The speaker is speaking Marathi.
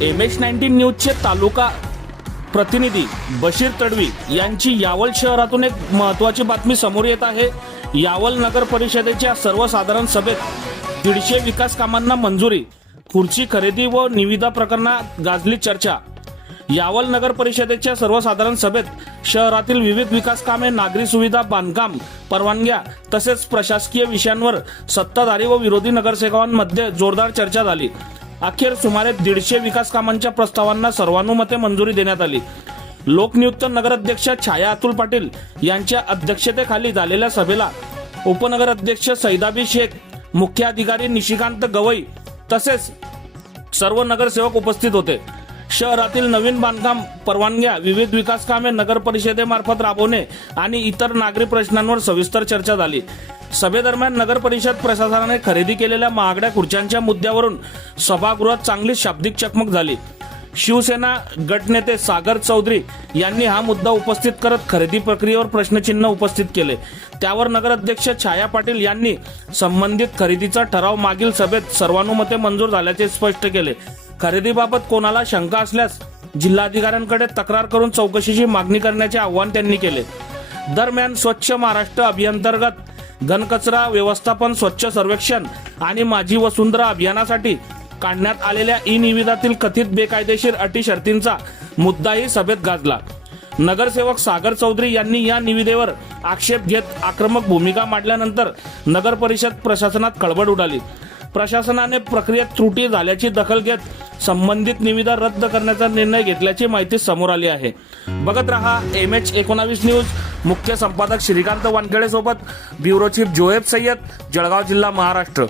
MH19 न्यूजचे तालुका प्रतिनिधी बशीर तडवी यांची यावल शहरातून एक महत्त्वाची बातमी समोर येत आहे। यावल नगर परिषदेच्या सर्वसाधारण सभेत 150 विकास कामांना मंजुरी, खुर्ची खरेदी व निविदा प्रकरणात गाजली चर्चा। यावल नगर परिषदेच्या सर्वसाधारण सभेत शहरातील विविध विकास कामे, नागरी सुविधा, बांधकाम परवानग्या तसेच प्रशासकीय विषयांवर सत्ताधारी व विरोधी नगरसेवकांमध्ये जोरदार चर्चा झाली। अखेर सुमारे 150 विकास कामांच्या प्रस्तावांना सर्वानुमते मंजुरी देण्यात आली। लोकनियुक्त नगराध्यक्ष छाया अतुल पाटील यांच्या अध्यक्षतेखाली झालेल्या सभेला उपनगर अध्यक्ष सैदाबी शेख, मुख्य अधिकारी निशिकांत गवई तसेच सर्व नगरसेवक उपस्थित होते। शहरातील नवीन बांधकाम परवानग्या, विविध विकास कामे नगर परिषदेमार्फत राबवणे आणि इतर नागरी प्रश्नांवर सविस्तर चर्चा झाली। सभेदरम्यान नगर परिषद प्रशासनाने खरेदी केलेल्या महागड्या खुर्च्यांच्या मुद्द्यावरून सभागृहात चांगली शाब्दिक चकमक झाली। शिवसेना गटनेते सागर चौधरी यांनी हा मुद्दा उपस्थित करत खरेदी प्रक्रियेवर प्रश्नचिन्ह उपस्थित केले। त्यावर नगराध्यक्ष छाया पाटील यांनी संबंधित खरेदीचा ठराव मागील सभेत सर्वानुमते मंजूर झाल्याचे स्पष्ट केले। खरेदीबाबत कोणाला शंका असल्यास जिल्हाधिकाऱ्यांकडे तक्रार करून चौकशीची मागणी करण्याचे आवाहन त्यांनी केले। दरम्यान स्वच्छ महाराष्ट्र अभियानांतर्गत घनकचरा व्यवस्थापन, स्वच्छ सर्वेक्षण आणि माझी वसुंधरा अभियानासाठी काढण्यात आलेल्या ई-निविदातील कथित बेकायदेशीर अटी शर्तींचा मुद्दाही सभेत गाजला। नगरसेवक सागर चौधरी यांनी या निविदेवर आक्षेप घेत आक्रमक भूमिका मांडल्यानंतर नगर परिषद प्रशासनात खळबळ उडाली। प्रशासनाने प्रक्रियेत त्रुटी झाल्याची दखल घेत संबंधित निविदा रद्द करण्याचा निर्णय घेतल्याची माहिती समोर आली आहे। बघत रहा MH19 न्यूज। मुख्य संपादक श्रीकांत वानखेडे सोबत ब्युरो चीफ जोहेब सय्यद, जळगाव जिल्हा, महाराष्ट्र।